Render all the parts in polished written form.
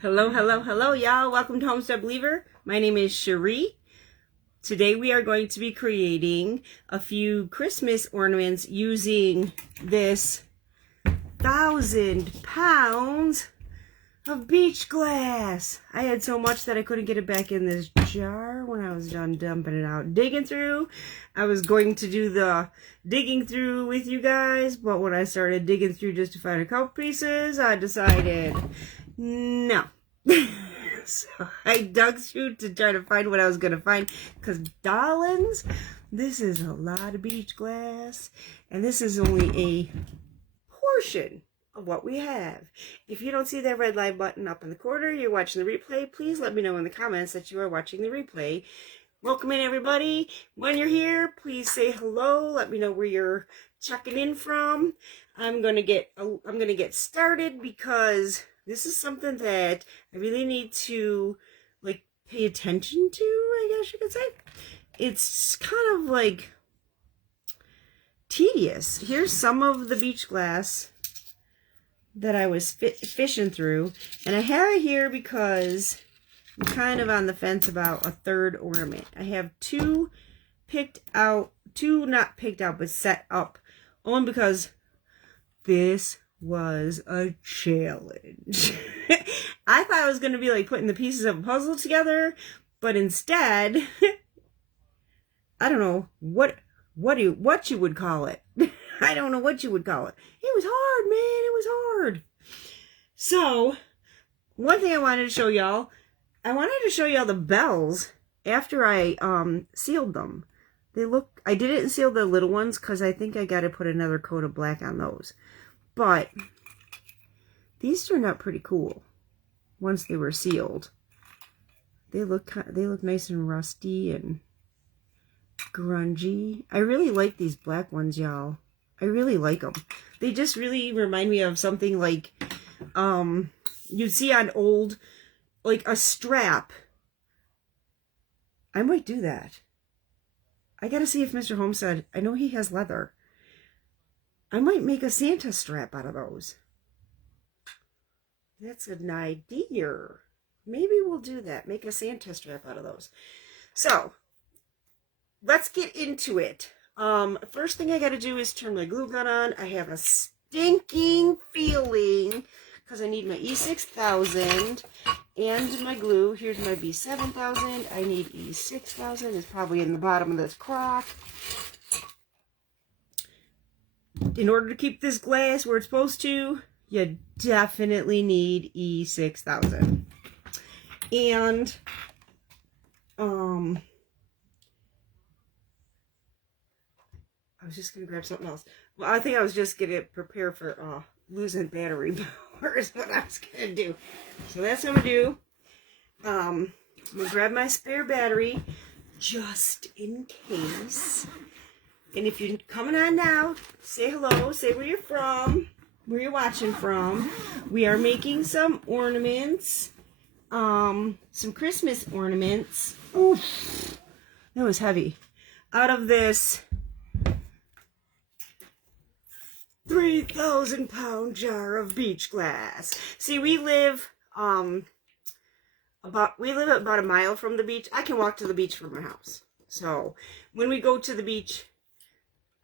Hello, hello, hello, y'all. Welcome to Homestead Believer. My name is Cherie. Today we are going to be creating a few Christmas ornaments using this 1,000 pounds of beach glass. I had so much that I couldn't get it back in this jar when I was done dumping it out. Digging through. I was going to do the digging through with you guys, but when I started digging through just to find a couple pieces, I decided no. So I dug through to try to find what I was going to find, because darlings, this is a lot of beach glass, and this is only a portion of what we have. If you don't see that red live button up in the corner, you're watching the replay, please let me know in the comments that you are watching the replay. Welcome in, everybody. When you're here, please say hello. Let me know where you're checking in from. I'm gonna get started because this is something that I really need to pay attention to, I guess you could say. It's kind of like tedious. Here's some of the beach glass that I was fishing through, and I have it here because I'm kind of on the fence about a third ornament. I have two not picked out, but set up, only because this was a challenge. I thought I was going to be like putting the pieces of a puzzle together, but instead, I don't know what you would call it. I don't know what you would call it. It was hard, man. It was hard. So, one thing I wanted to show y'all, the bells after I sealed them. I didn't seal the little ones because I think I got to put another coat of black on those. But these turned out pretty cool once they were sealed. They look nice and rusty and grungy. I really like these black ones, y'all. I really like them. They just really remind me of something like you'd see on old, like a strap. I might do that. I gotta see if Mr. Homestead, I know he has leather. I might make a Santa strap out of those. That's an idea. Maybe we'll do that. Make a Santa strap out of those. So, let's get into it. First thing I got to do is turn my glue gun on. I have a stinking feeling, because I need my E6000 and my glue. Here's my B7000. I need E6000. It's probably in the bottom of this crock. In order to keep this glass where it's supposed to, you definitely need E6000. And, I was just going to grab something else. Well, I think I was just going to prepare for losing battery power is what I was going to do. So that's what I'm going to do. I'm going to grab my spare battery just in case. And if you're coming on now, say hello, say where you're from, where you're watching from. We are making some ornaments, some Christmas ornaments. Oof, that was heavy. Out of this 3,000 pound jar of beach glass. See, we live about a mile from the beach. I can walk to the beach from my house. So when we go to the beach,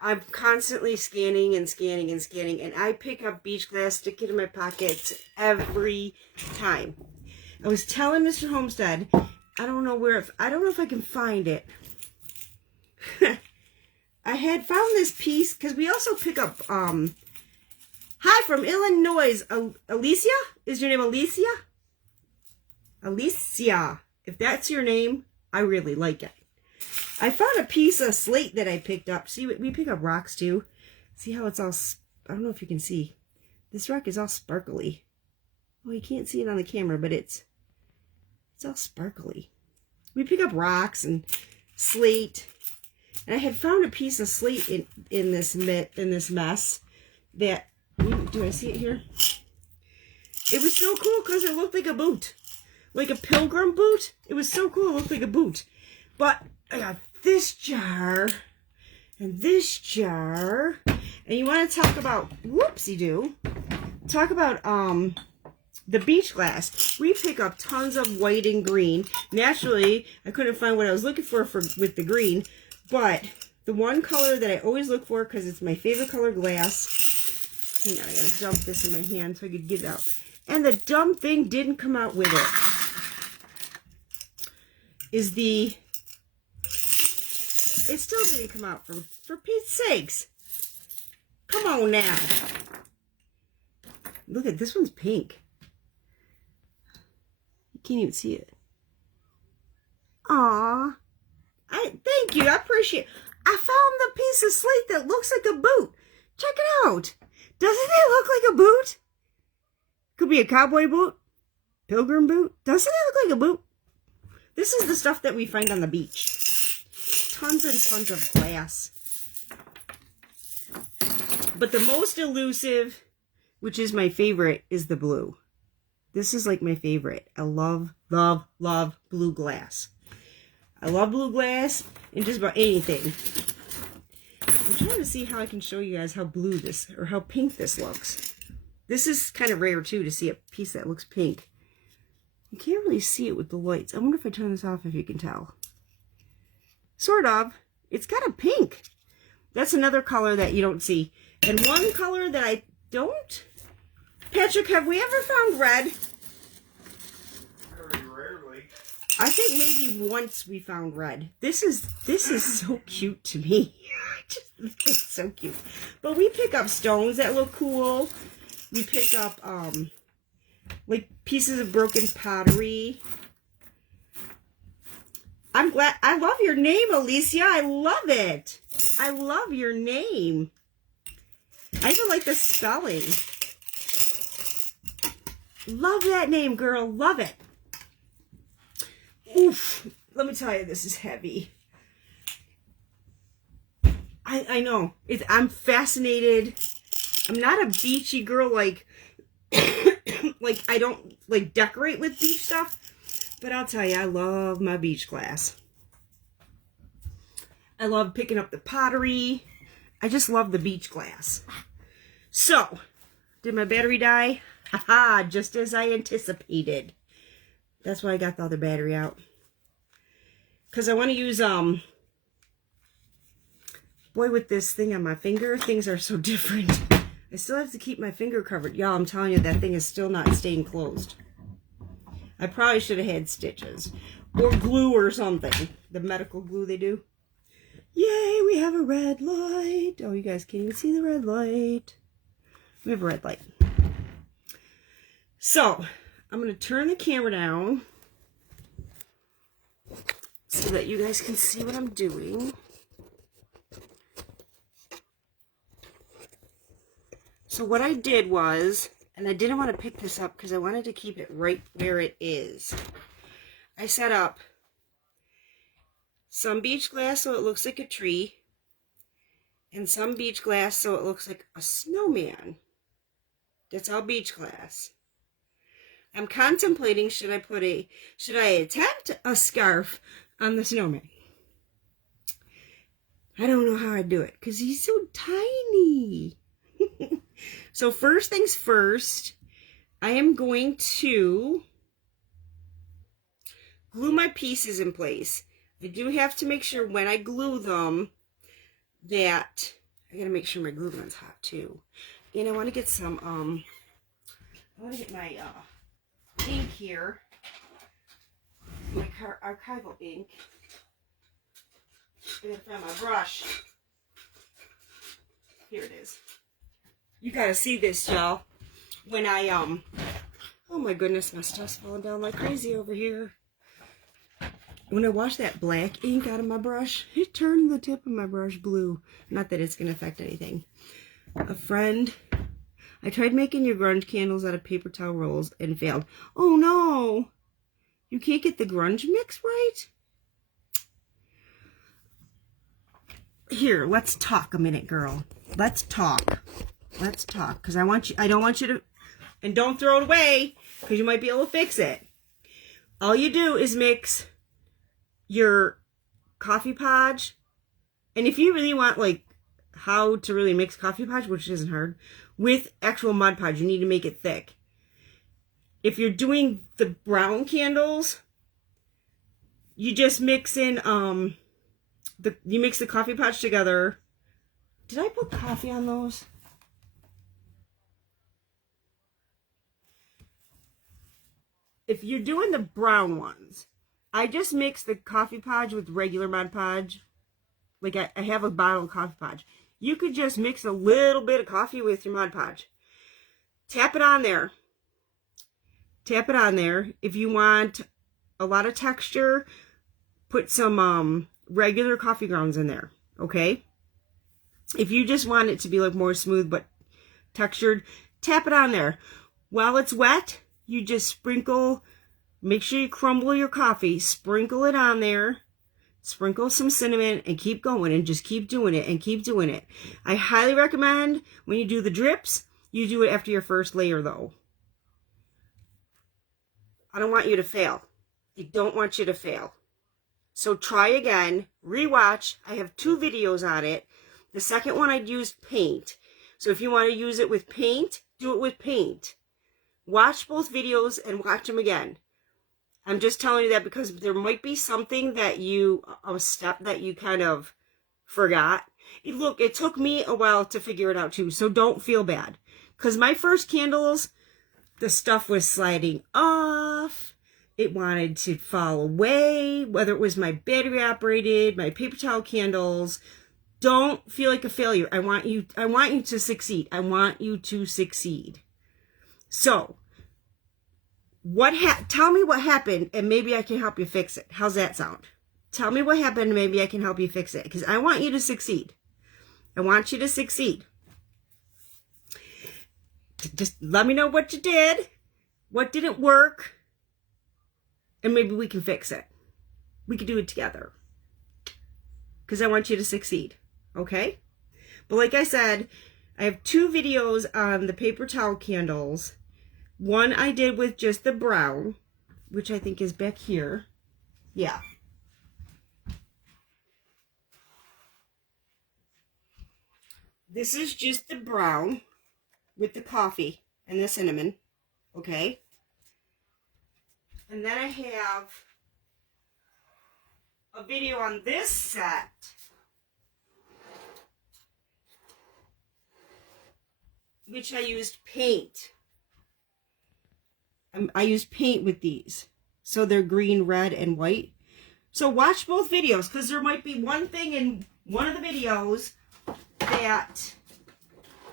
I'm constantly scanning and scanning and scanning, and I pick up beach glass, stick it in my pockets every time. I was telling Mr. Homestead, I don't know if I can find it. I had found this piece, because we also pick up, hi from Illinois, Alicia? Is your name Alicia? Alicia. If that's your name, I really like it. I found a piece of slate that I picked up. See, we pick up rocks too. See how it's all, I don't know if you can see. This rock is all sparkly. Well, you can't see it on the camera, but it's all sparkly. We pick up rocks and slate. And I had found a piece of slate in this mess that, do I see it here? It was so cool because it looked like a boot. Like a pilgrim boot. It was so cool, it looked like a boot. But I got this jar and this jar. And you want to talk about, whoopsie-doo, talk about the beach glass. We pick up tons of white and green. Naturally, I couldn't find what I was looking for with the green, but the one color that I always look for, because it's my favorite color glass. Hang on, I gotta dump this in my hand so I could get it out. And the dumb thing didn't come out with it. It still didn't come out, for Pete's sakes. Come on now. Look at this one's pink. You can't even see it. Aw. Thank you. I appreciate it. I found the piece of slate that looks like a boot. Check it out. Doesn't it look like a boot? Could be a cowboy boot. Pilgrim boot. Doesn't it look like a boot? This is the stuff that we find on the beach. Tons and tons of glass. But the most elusive, which is my favorite, is the blue. This is like my favorite. I love, love, love blue glass. I love blue glass in just about anything. I'm trying to see how I can show you guys how blue this, or how pink this looks. This is kind of rare too, to see a piece that looks pink. You can't really see it with the lights. I wonder if I turn this off if you can tell. Sort of. It's got a pink. That's another color that you don't see. And one color that I don't... Patrick, have we ever found red? Very rarely. I think maybe once we found red. This is so cute to me. I just think it's so cute. But we pick up stones that look cool. We pick up like pieces of broken pottery. I'm glad. I love your name, Alicia. I love it. I love your name. I even like the spelling. Love that name, girl. Love it. Oof. Let me tell you, this is heavy. I know. I'm fascinated. I'm not a beachy girl like like I don't like decorate with beach stuff. But I'll tell you, I love my beach glass. I love picking up the pottery. I just love the beach glass. So, did my battery die? Haha, just as I anticipated. That's why I got the other battery out. Because I want to use, boy, with this thing on my finger, things are so different. I still have to keep my finger covered. Y'all, I'm telling you, that thing is still not staying closed. I probably should have had stitches or glue or something. The medical glue they do. Yay, we have a red light. Oh, you guys can't even see the red light. We have a red light. So, I'm going to turn the camera down so that you guys can see what I'm doing. So what I did was, and I didn't want to pick this up because I wanted to keep it right where it is. I set up some beach glass so it looks like a tree, and some beach glass so it looks like a snowman. That's all beach glass. I'm contemplating, should I attempt a scarf on the snowman? I don't know how I'd do it because he's so tiny. So first things first, I am going to glue my pieces in place. I do have to make sure when I glue them that, I gotta make sure my glue gun's hot too. And I want to get some, I want to get my ink here, my archival ink. I gotta find my brush. Here it is. You gotta see this, y'all. When I, oh my goodness, my stuff's falling down like crazy over here. When I wash that black ink out of my brush, it turned the tip of my brush blue. Not that it's gonna affect anything. A friend, I tried making your grunge candles out of paper towel rolls and failed. Oh no! You can't get the grunge mix right? Here, let's talk a minute, girl. Let's talk. Let's talk, because I don't want you to, and don't throw it away, because you might be able to fix it. All you do is mix your coffee podge, and if you really want, like, how to really mix coffee podge, which isn't hard, with actual Mod Podge, you need to make it thick. if you're doing the brown candles, you just mix in, you mix the coffee pods together. Did I put coffee on those? If you're doing the brown ones, I just mix the coffee podge with regular Mod Podge. Like I have a bottle of coffee podge. You could just mix a little bit of coffee with your Mod Podge. Tap it on there. Tap it on there. If you want a lot of texture, put some regular coffee grounds in there, okay? If you just want it to be like more smooth but textured, tap it on there. While it's wet, you just sprinkle, make sure you crumble your coffee, sprinkle it on there, sprinkle some cinnamon, and keep going, and just keep doing it and keep doing it. I highly recommend when you do the drips, you do it after your first layer though. I don't want you to fail. I don't want you to fail. So try again, rewatch. I have 2 videos on it. The second one I'd use paint. So if you want to use it with paint, do it with paint. Watch both videos and watch them again. I'm just telling you that because there might be something that a step that you kind of forgot. Look, it took me a while to figure it out too, so don't feel bad. Because my first candles, the stuff was sliding off. It wanted to fall away, whether it was my battery operated, my paper towel candles. Don't feel like a failure. I want you to succeed. I want you to succeed. So, tell me what happened and maybe I can help you fix it. How's that sound? Tell me what happened and maybe I can help you fix it, because I want you to succeed. I want you to succeed. Just let me know what you did, what didn't work, and maybe we can fix it. We can do it together, because I want you to succeed, okay? But like I said, I have 2 videos on the paper towel candles. One I did with just the brown, which I think is back here. Yeah. This is just the brown with the coffee and the cinnamon, okay? And then I have a video on this set which I used paint. I used paint with these, so they're green, red, and white. So watch both videos, because there might be one thing in one of the videos that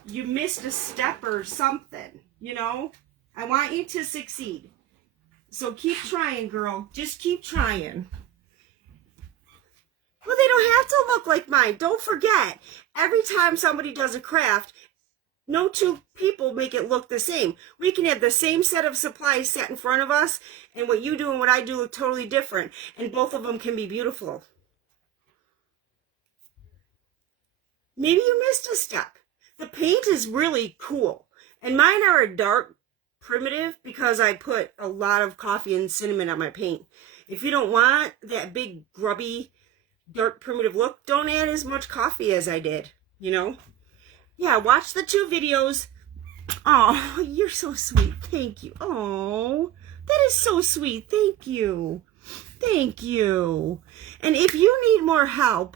you missed a step or something, you know? I want you to succeed. So keep trying, girl. Just keep trying. Well, they don't have to look like mine. Don't forget, every time somebody does a craft, no 2 people make it look the same. We can have the same set of supplies set in front of us, and what you do and what I do look totally different, and both of them can be beautiful. Maybe you missed a step. The paint is really cool, and mine are a dark primitive because I put a lot of coffee and cinnamon on my paint. If you don't want that big grubby dark primitive look, don't add as much coffee as I did, you know? Yeah, watch the 2 videos. Oh, you're so sweet. Thank you. Oh, that is so sweet. Thank you. Thank you. And if you need more help,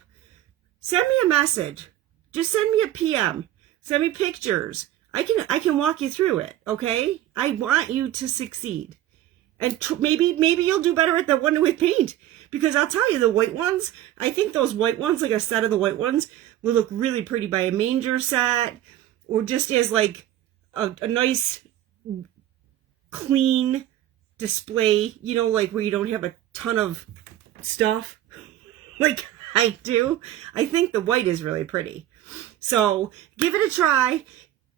send me a message. Just send me a PM. Send me pictures. I can walk you through it, okay? I want you to succeed. And maybe you'll do better at the one with paint. Because I'll tell you, the white ones, I think those white ones, like a set of the white ones, will look really pretty by a manger set, or just as like a nice, clean display, you know, like where you don't have a ton of stuff like I do. I think the white is really pretty. So give it a try.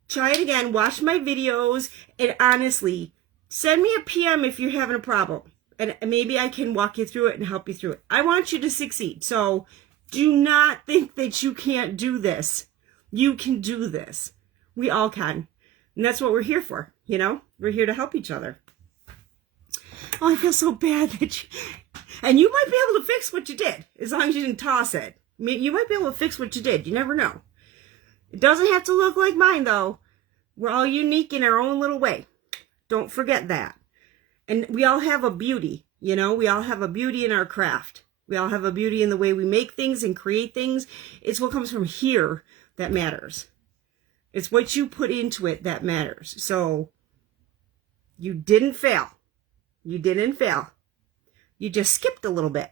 Try it again. Watch my videos. And honestly, send me a PM if you're having a problem. And maybe I can walk you through it and help you through it. I want you to succeed. So do not think that you can't do this. You can do this. We all can. And that's what we're here for, you know? We're here to help each other. Oh, I feel so bad that you... And you might be able to fix what you did, as long as you didn't toss it. You might be able to fix what you did. You never know. It doesn't have to look like mine, though. We're all unique in our own little way. Don't forget that. And we all have a beauty, you know, we all have a beauty in our craft. We all have a beauty in the way we make things and create things. It's what comes from here that matters. It's what you put into it that matters. So you didn't fail. You didn't fail. You just skipped a little bit.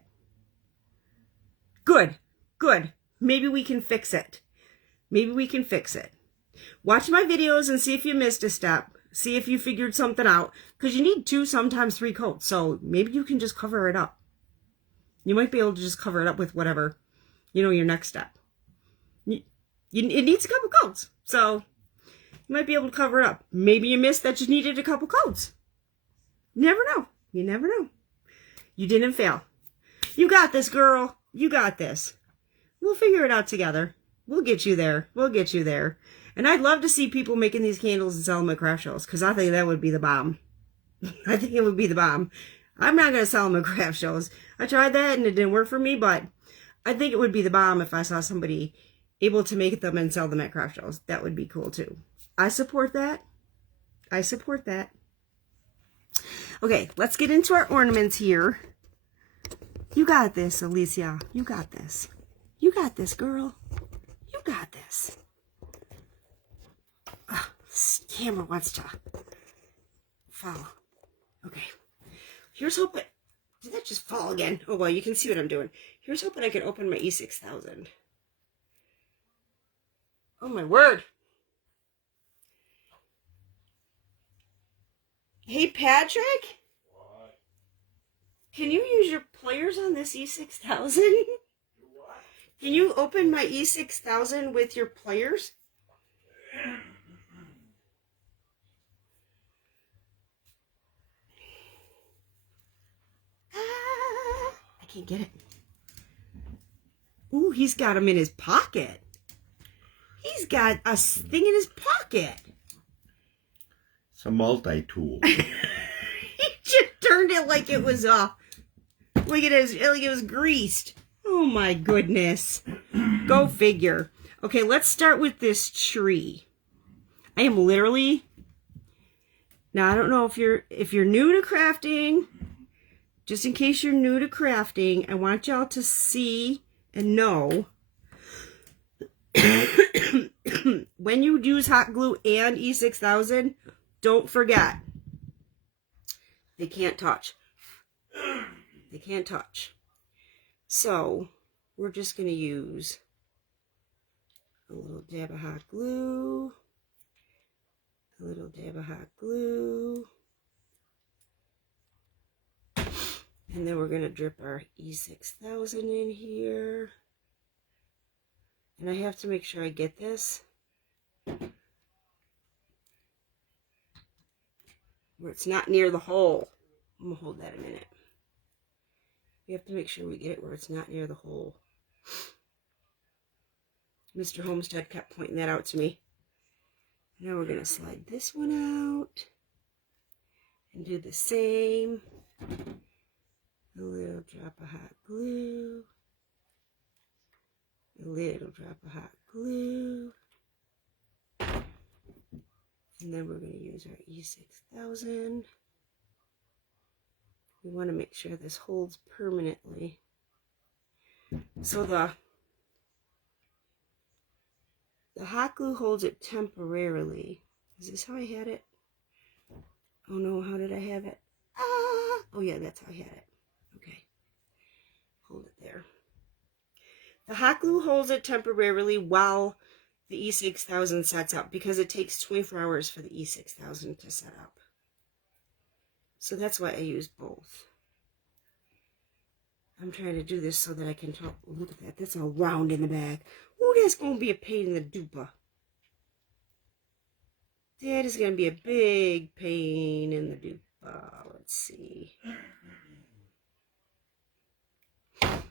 Good, good. Maybe we can fix it. Maybe we can fix it. Watch my videos and see if you missed a step. See if you figured something out. Because you need 2, sometimes 3 coats. So maybe you can just cover it up. You might be able to just cover it up with whatever, you know, your next step. It needs a couple coats. So you might be able to cover it up. Maybe you missed that you needed a couple coats. You never know. You never know. You didn't fail. You got this, girl. You got this. We'll figure it out together. We'll get you there. We'll get you there. And I'd love to see people making these candles and selling them at craft shows, because I think that would be the bomb. I think it would be the bomb. I'm not going to sell them at craft shows. I tried that and it didn't work for me, but I think it would be the bomb if I saw somebody able to make them and sell them at craft shows. That would be cool too. I support that. I support that. Okay, let's get into our ornaments here. You got this, Alicia. You got this. You got this, girl. You got this. This camera wants to fall. Okay. Here's hoping. Did that just fall again? Oh, well, you can see what I'm doing. Here's hoping I can open my E6000. Oh, my word. Hey, Patrick? What? Can you use your pliers on this E6000? What? Can you open my E6000 with your pliers? I can't get it. Ooh, he's got them in his pocket. He's got a thing in his pocket. It's a multi-tool. He just turned it like it was like it was greased. Oh my goodness. Go figure. Okay, let's start with this tree. I am literally, now I don't know if you're new to crafting, just in case you're new to crafting, I want y'all to see and know when you use hot glue and E6000, don't forget, they can't touch. They can't touch. So we're just going to use a little dab of hot glue, a little dab of hot glue, and then we're going to drip our E6000 in here. And I have to make sure I get this where it's not near the hole. I'm going to hold that a minute. We have to make sure we get it where it's not near the hole. Mr. Homestead kept pointing that out to me. Now we're going to slide this one out and do the same. A little drop of hot glue. A little drop of hot glue. And then we're going to use our E6000. We want to make sure this holds permanently. So the hot glue holds it temporarily. Is this how I had it? Oh no, how did I have it? Ah! Oh yeah, that's how I had it. Okay. Hold it there. The hot glue holds it temporarily while the E6000 sets up, because it takes 24 hours for the E6000 to set up. So that's why I use both. I'm trying to do this so that I can talk. Look at that. That's all round in the back. Ooh, that's going to be a pain in the duper. That is going to be a big pain in the duper. Let's see. Because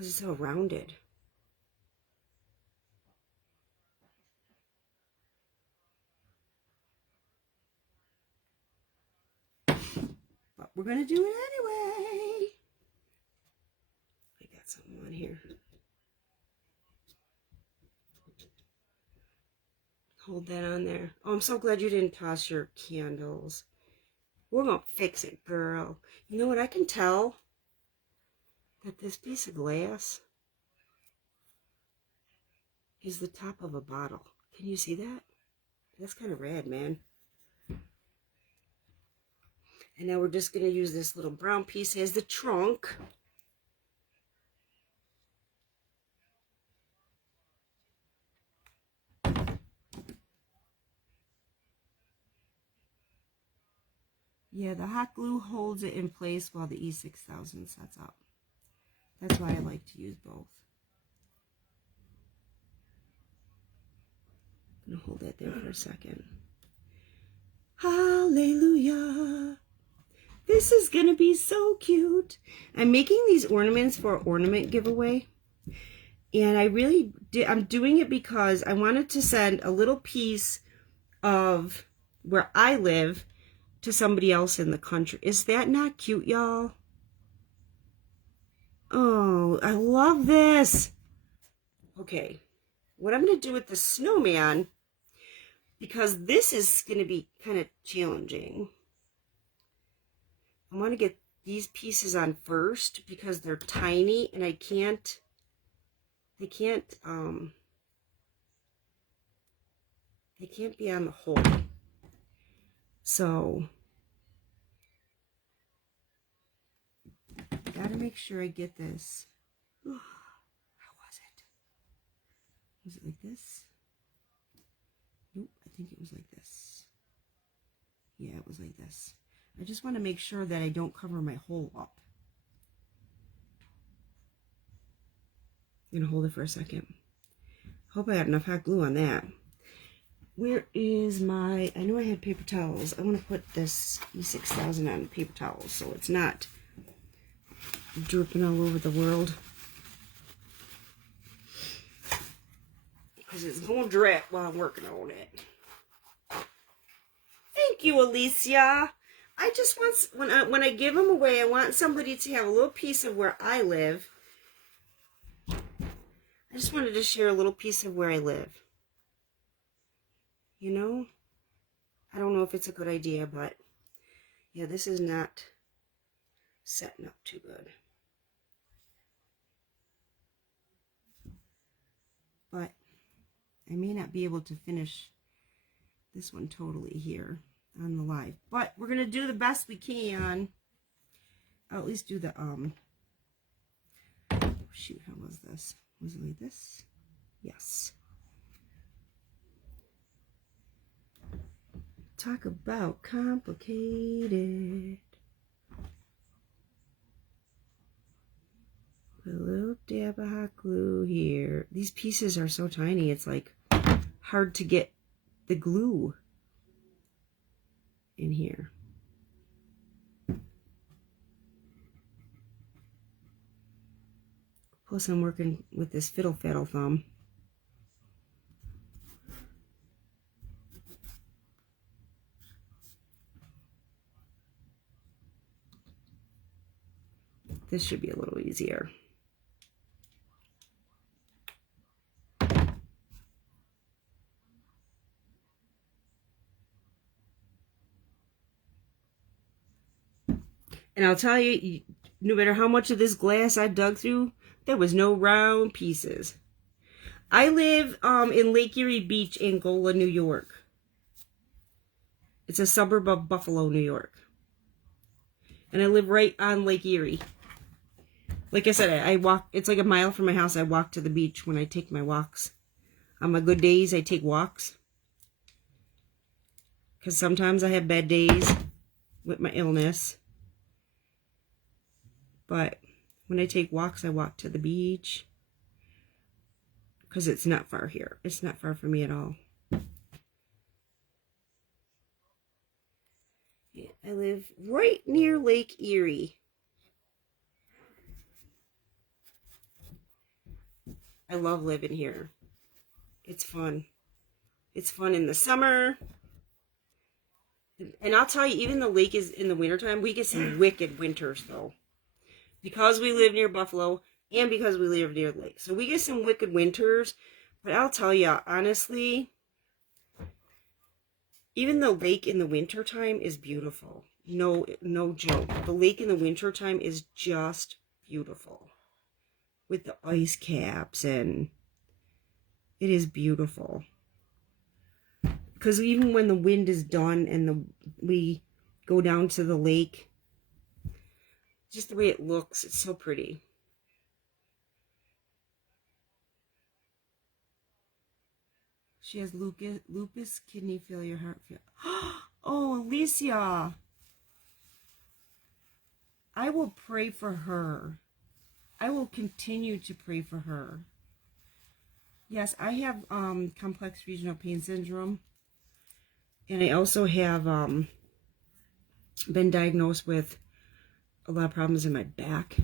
it's all rounded. But we're going to do it anyway. I got something on here. Hold that on there. Oh, I'm so glad you didn't toss your candles. We're gonna fix it, girl. You know what? I can tell that this piece of glass is the top of a bottle. Can you see that? That's kind of rad, man. And now we're just going to use this little brown piece as the trunk. Yeah, the hot glue holds it in place while the E6000 sets up. That's why I like to use both. I'm going to hold that there for a second. Hallelujah. This is going to be so cute. I'm making these ornaments for an ornament giveaway. And I'm doing it because I wanted to send a little piece of where I live to somebody else in the country. Is that not cute, y'all? Oh, I love this. Okay, what I'm going to do with the snowman, because this is going to be kind of challenging. I want to get these pieces on first because they're tiny and they can't be on the hole. So gotta make sure I get this. How was it? Was it like this? Nope, I think it was like this. Yeah, it was like this. I just want to make sure that I don't cover my hole up. I'm gonna hold it for a second. Hope I had enough hot glue on that. Where is my, I know I had paper towels. I want to put this E6000 on paper towels so it's not dripping all over the world. Because it's going to drip while I'm working on it. Thank you, Alicia. I just want, when I give them away, I want somebody to have a little piece of where I live. I just wanted to share a little piece of where I live. You know? I don't know if it's a good idea, but yeah, this is not setting up too good. But I may not be able to finish this one totally here on the live. But we're going to do the best we can. I'll at least do the, shoot, how was this? Was it like this? Yes. Talk about complicated. Put a little dab of hot glue here. These pieces are so tiny, it's like hard to get the glue in here. Plus I'm working with this fiddle faddle thumb. This should be a little easier. And I'll tell you, no matter how much of this glass I dug through, there was no round pieces. I live in Lake Erie Beach, Angola, New York. It's a suburb of Buffalo, New York. And I live right on Lake Erie. Like I said, I walk, it's like a mile from my house. I walk to the beach when I take my walks. On my good days, I take walks. Because sometimes I have bad days with my illness. But when I take walks, I walk to the beach. Because it's not far here. It's not far from me at all. Yeah, I live right near Lake Erie. I love living here. It's fun. It's fun in the summer. And I'll tell you, even the lake is in the wintertime, we get some wicked winters, though. Because we live near Buffalo and because we live near the lake. So we get some wicked winters. But I'll tell you, honestly, Even the lake in the wintertime is beautiful. No joke. The lake in the wintertime is just beautiful. With the ice caps, and it is beautiful. Because even when the wind is done and we go down to the lake, just the way it looks, it's so pretty. She has lupus, kidney failure, heart failure. Oh, Alicia. I will pray for her. I will continue to pray for her. Yes, I have complex regional pain syndrome. And I also have been diagnosed with a lot of problems in my back.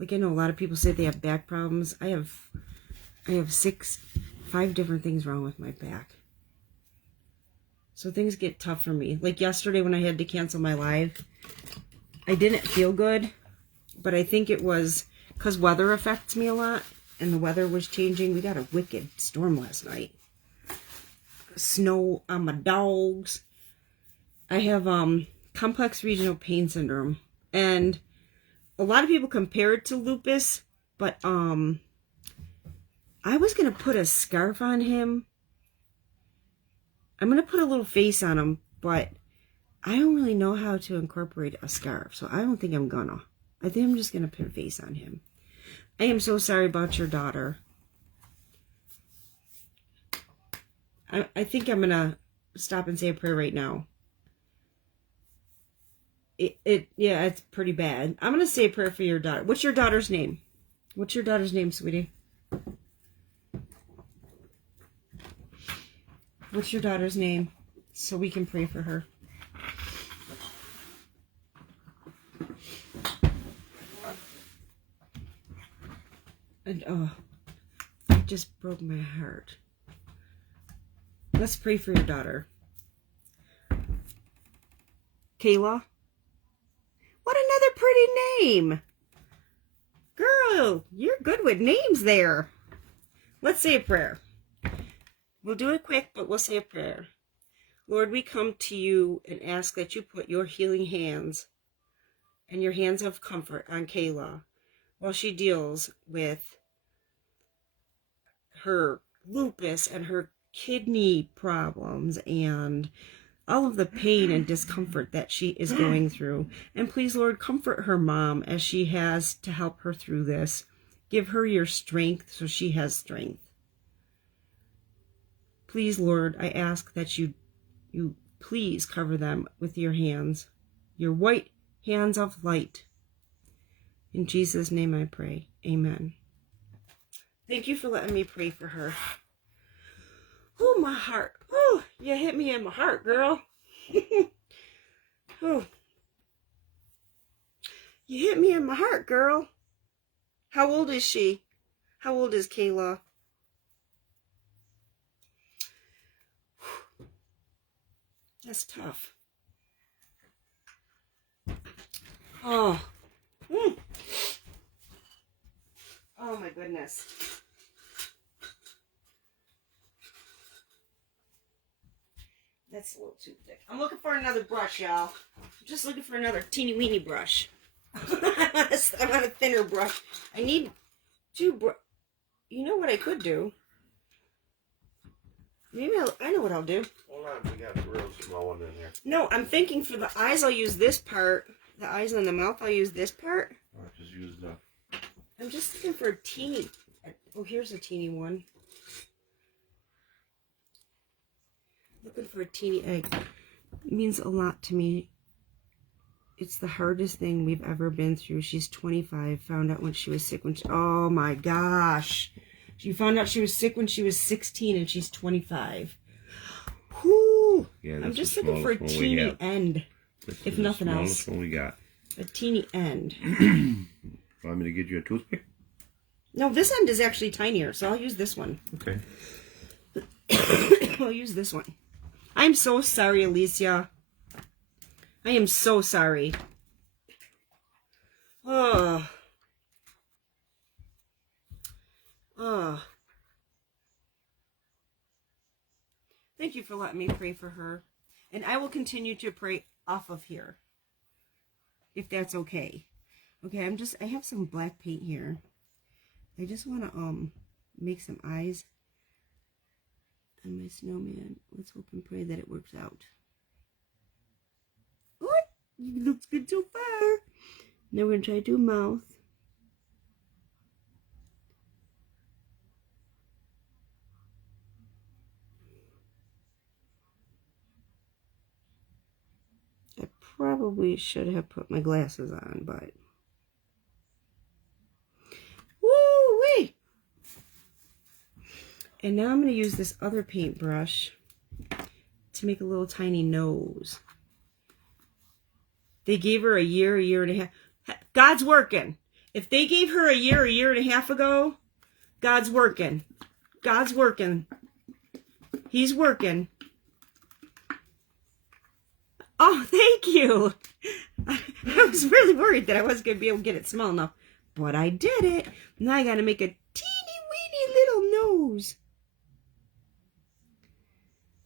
Like, I know a lot of people say they have back problems. I have 5 different things wrong with my back. So things get tough for me. Like yesterday when I had to cancel my live, I didn't feel good, but I think it was because weather affects me a lot, and the weather was changing. We got a wicked storm last night. Snow on my dogs. I have complex regional pain syndrome, and a lot of people compare it to lupus, but I was gonna put a scarf on him. I'm gonna put a little face on him, but I don't really know how to incorporate a scarf, so I don't think I'm gonna. I think I'm just gonna put a face on him. I am so sorry about your daughter. I think I'm gonna stop and say a prayer right now. Yeah, it's pretty bad. I'm gonna say a prayer for your daughter. What's your daughter's name? What's your daughter's name, sweetie? What's your daughter's name? So we can pray for her. And oh, it just broke my heart. Let's pray for your daughter. Kayla? What another pretty name. Girl, you're good with names there. Let's say a prayer. We'll do it quick, but we'll say a prayer. Lord, we come to you and ask that you put your healing hands and your hands of comfort on Kayla while she deals with her lupus and her kidney problems and all of the pain and discomfort that she is going through. And please, Lord, comfort her mom as she has to help her through this. Give her your strength so she has strength. Please, Lord, I ask that you please cover them with your hands, your white hands of light. In Jesus' name I pray. Amen. Thank you for letting me pray for her. Oh, my heart. Oh, you hit me in my heart, girl. Oh. You hit me in my heart, girl. How old is she? How old is Kayla? That's tough. Oh. Oh my goodness. That's a little too thick. I'm looking for another brush, y'all. I'm just looking for another teeny weeny brush. I want a thinner brush. I need 2 You know what I could do? Maybe I know what I'll do. Hold on, we got a real small one in there. No, I'm thinking for the eyes, I'll use this part. The eyes and the mouth, I'll use this part. Oh, just use the... I'm just looking for a teeny... Oh, here's a teeny one. Looking for a teeny egg. It means a lot to me. It's the hardest thing we've ever been through. She's 25. Found out when she was sick. Oh my gosh. She found out she was sick when she was 16 and she's 25. Whoo! Yeah, I'm just looking for a teeny end. If nothing else. One we got. A teeny end. Want me to get you a toothpick? No, this end is actually tinier, so I'll use this one. Okay. I'll use this one. I'm so sorry, Alicia. I am so sorry. Oh. Thank you for letting me pray for her. And I will continue to pray off of here, if that's okay. Okay, I have some black paint here. I just want to make some eyes on my snowman. Let's hope and pray that it works out. What? It looks good so far. Now we're going to try to do a mouth. I probably should have put my glasses on, but... Woo-wee! And now I'm going to use this other paintbrush to make a little tiny nose. They gave her a year and a half. God's working. If they gave her a year and a half ago, God's working. God's working. He's working. Oh, thank you. I was really worried that I wasn't going to be able to get it small enough. But I did it. Now I got to make a teeny-weeny little nose.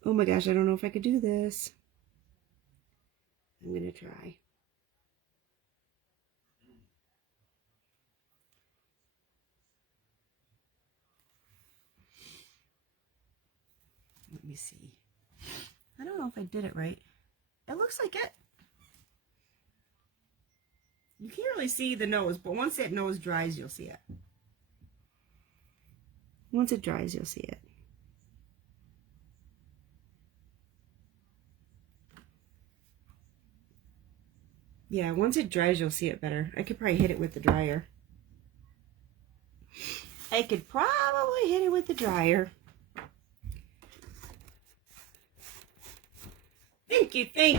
Oh my gosh, I don't know if I could do this. I'm going to try. Let me see. I don't know if I did it right. It looks like it. You can't really see the nose, but once that nose dries, you'll see it. Once it dries, you'll see it. Yeah, once it dries, you'll see it better. I could probably hit it with the dryer. Thank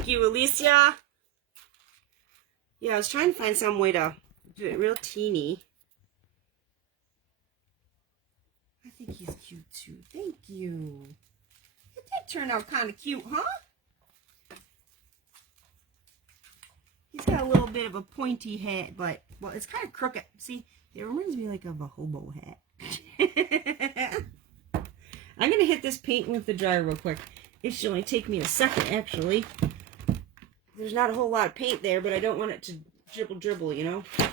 you, Alicia. Yeah, I was trying to find some way to do it real teeny. I think he's cute too. Thank you. It did turn out kind of cute, huh? He's got a little bit of a pointy hat, but, well, it's kind of crooked. See, it reminds me like of a hobo hat. I'm going to hit this paint with the dryer real quick. It should only take me a second, actually. There's not a whole lot of paint there, but I don't want it to dribble, you know? I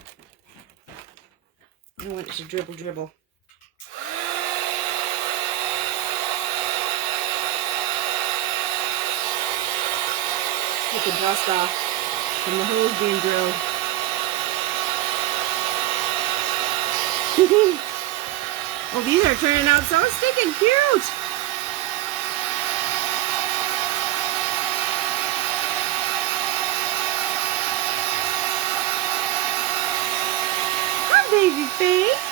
don't want it to dribble. Get the dust off from the hose being drilled. Oh, these are turning out so stinking cute. Hi, Baby Faith.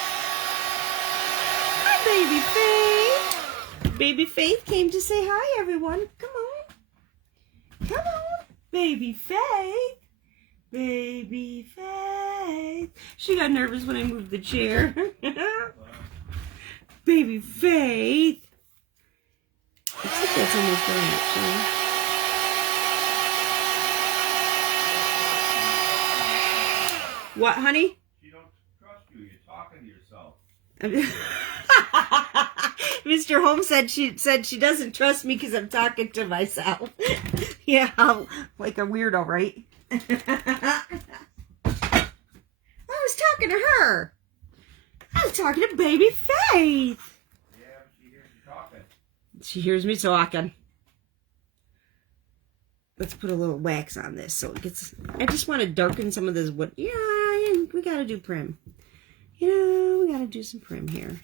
Hi, Baby Faith. Baby Faith came to say hi, everyone. Come on. Come on. Baby Faith. Baby Faith. She got nervous when I moved the chair. Baby Faith. I think that's almost done, actually. What, honey? She don't trust you. You're talking to yourself. Mr. Holmes said she doesn't trust me because I'm talking to myself. Yeah, like a weirdo, right? I was talking to her. I was talking to Baby Faith. Yeah, but she hears you talking. She hears me talking. Let's put a little wax on this so it gets... I just want to darken some of this wood. Yeah, we got to do prim. You know, we got to do some prim here.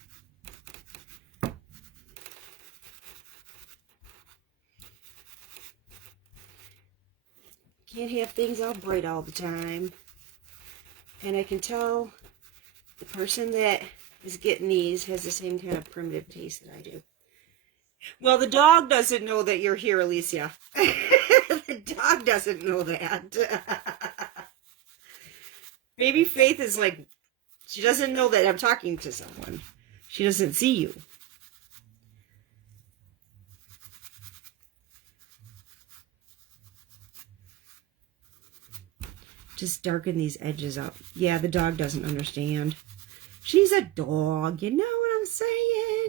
Can't have things all bright all the time. And I can tell the person that is getting these has the same kind of primitive taste that I do. Well, the dog doesn't know that you're here, Alicia. The dog doesn't know that. Baby Faith is like, she doesn't know that I'm talking to someone. She doesn't see you. Just darken these edges up. Yeah, the dog doesn't understand. She's a dog, you know what I'm saying?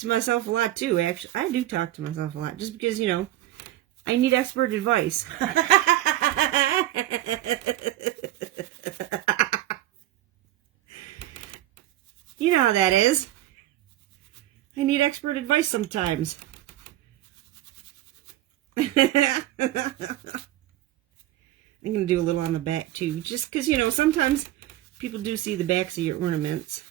to myself a lot too, actually. I do talk to myself a lot, just because, you know, I need expert advice. You know how that is. I need expert advice sometimes. I'm going to do a little on the back too, just because, you know, sometimes people do see the backs of your ornaments.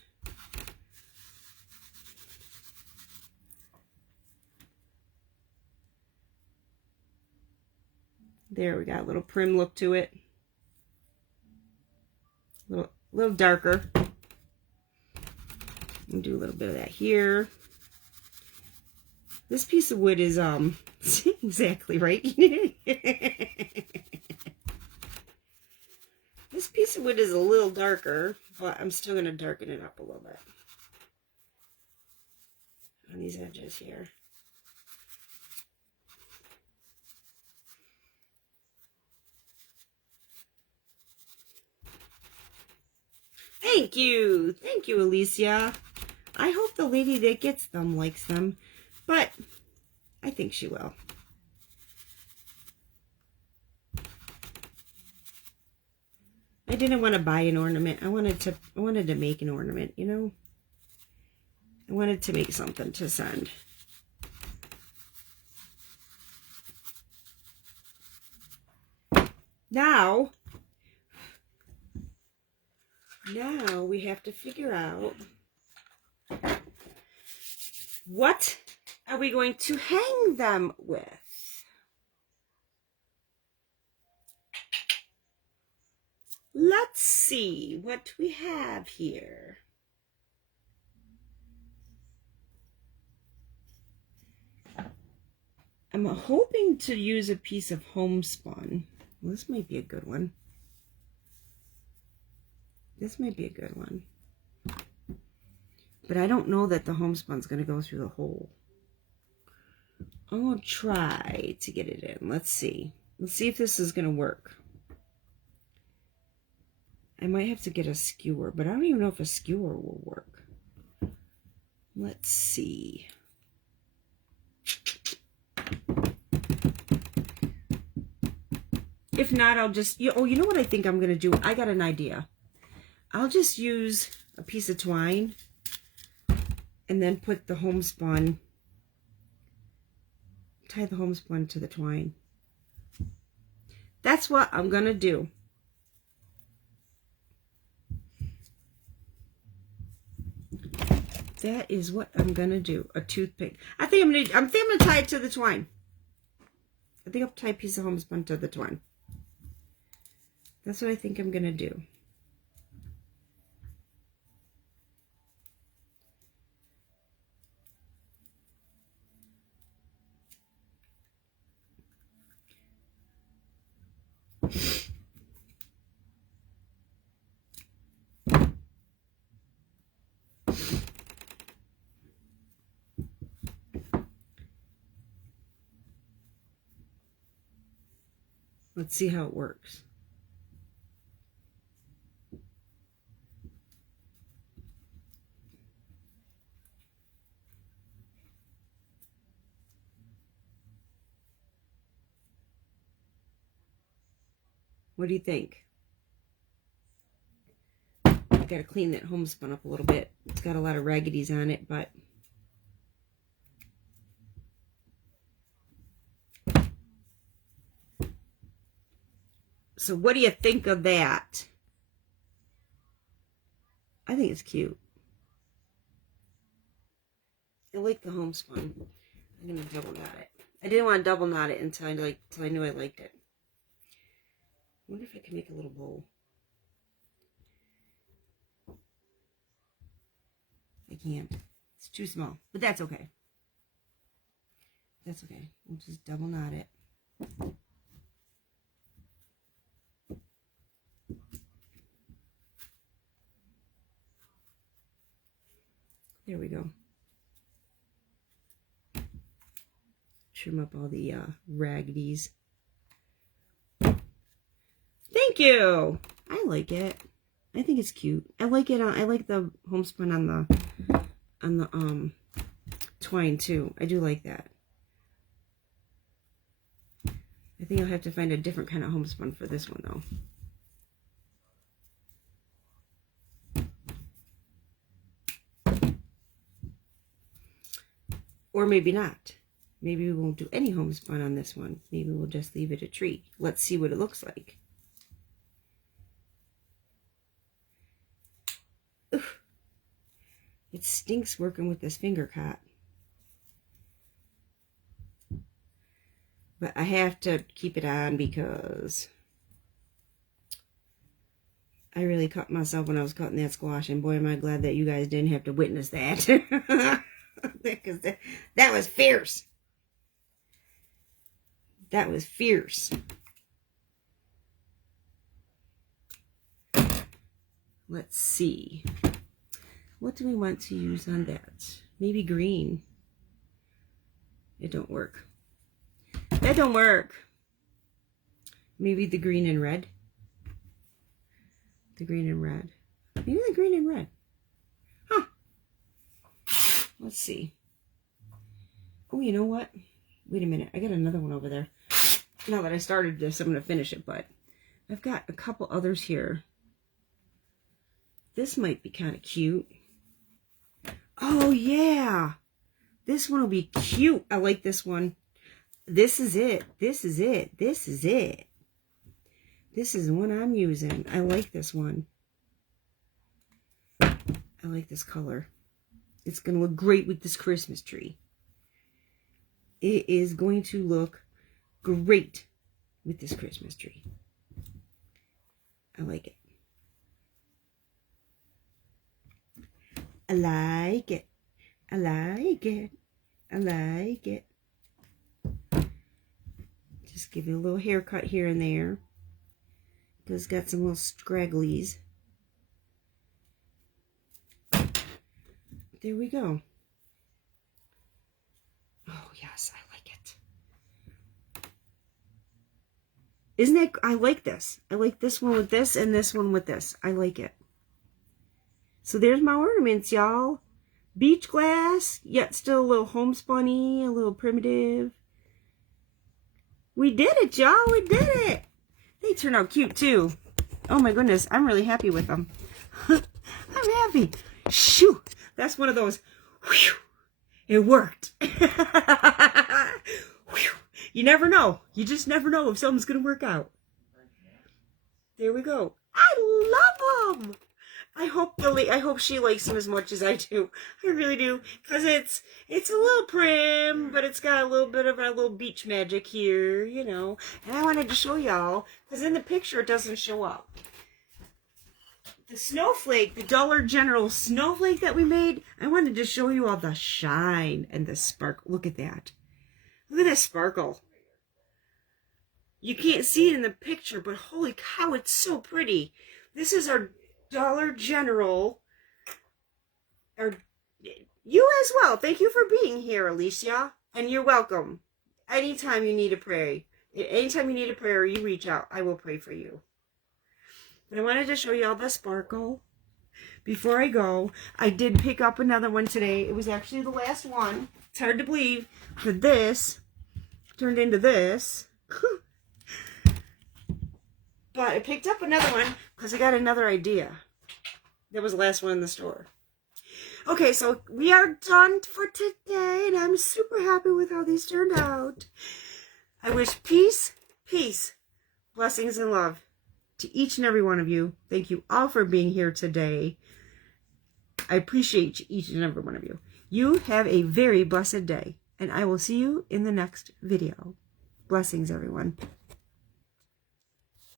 There, we got a little prim look to it. A little darker. And do a little bit of that here. This piece of wood is exactly right. This piece of wood is a little darker, but I'm still going to darken it up a little bit on these edges here. Thank you, Alicia. I hope the lady that gets them likes them, but I think she will. I didn't want to buy an ornament. I wanted to make an ornament, you know? I wanted to make something to send. Now we have to figure out what are we going to hang them with. Let's see what we have here. I'm hoping to use a piece of homespun. Well, this might be a good one. This might be a good one. But I don't know that the homespun's going to go through the hole. I'm going to try to get it in. Let's see. Let's see if this is going to work. I might have to get a skewer, but I don't even know if a skewer will work. Let's see. If not, I'll just... you know what I think I'm going to do? I got an idea. I'll just use a piece of twine and then put the homespun, tie the homespun to the twine. That's what I'm going to do. That is what I'm going to do. A toothpick. I think I'm going to tie it to the twine. I think I'll tie a piece of homespun to the twine. That's what I think I'm going to do. Let's see how it works. What do you think? I gotta clean that homespun up a little bit. It's got a lot of raggedies on it, but so what do you think of that? I think it's cute. I like the homespun. I'm gonna double knot it. I didn't want to double knot it until I knew I liked it. I wonder if I can make a little bowl. I can't. It's too small, but that's okay. That's okay. We'll just double knot it. There we go. Trim up all the raggedies. Thank you. I like it. I think it's cute. I like it. I like the homespun on the twine too. I do like that. I think I'll have to find a different kind of homespun for this one though. Or maybe not. Maybe we won't do any homespun on this one. Maybe we'll just leave it a tree. Let's see what it looks like. Oof. It stinks working with this finger cot. But I have to keep it on because I really cut myself when I was cutting that squash. And boy, am I glad that you guys didn't have to witness that. Because that was fierce. That was fierce. Let's see. What do we want to use on that? Maybe green. It don't work. That don't work. Maybe the green and red. The green and red. Maybe the green and red. Huh. Let's see. Oh, you know what? Wait a minute. I got another one over there. Now that I started this, I'm going to finish it, but I've got a couple others here. This might be kind of cute. Oh, yeah. This one will be cute. I like this one. This is it. This is it. This is it. This is the one I'm using. I like this one. I like this color. It's going to look great with this Christmas tree. It is going to look great with this Christmas tree. I like it. I like it. I like it. I like it. Just give you a little haircut here and there. Because it's got some little scragglies. There we go. Oh, yes, I like it. Isn't it? I like this. I like this one with this and this one with this. I like it. So there's my ornaments, y'all. Beach glass, yet still a little homespun-y, a little primitive. We did it, y'all. We did it. They turn out cute, too. Oh, my goodness. I'm really happy with them. I'm happy. Shoo. That's one of those. Whew, it worked. Whew. You never know. You just never know if something's going to work out. There we go. I love them. I hope she likes them as much as I do. I really do, because it's a little prim, but it's got a little bit of a little beach magic here, you know. And I wanted to show y'all, because in the picture it doesn't show up. The snowflake, the Dollar General snowflake that we made, I wanted to show you all the shine and the sparkle. Look at that. Look at that sparkle. You can't see it in the picture, but holy cow, it's so pretty. This is our Dollar General. Or you as well. Thank you for being here, Alicia. And you're welcome. Anytime you need a prayer, you reach out. I will pray for you. But I wanted to show you all the sparkle. Before I go, I did pick up another one today. It was actually the last one. It's hard to believe that this turned into this. But I picked up another one because I got another idea. That was the last one in the store. Okay, so we are done for today, and I'm super happy with how these turned out. I wish peace, blessings, and love to each and every one of you. Thank you all for being here today. I appreciate each and every one of you. You have a very blessed day, and I will see you in the next video. Blessings, everyone.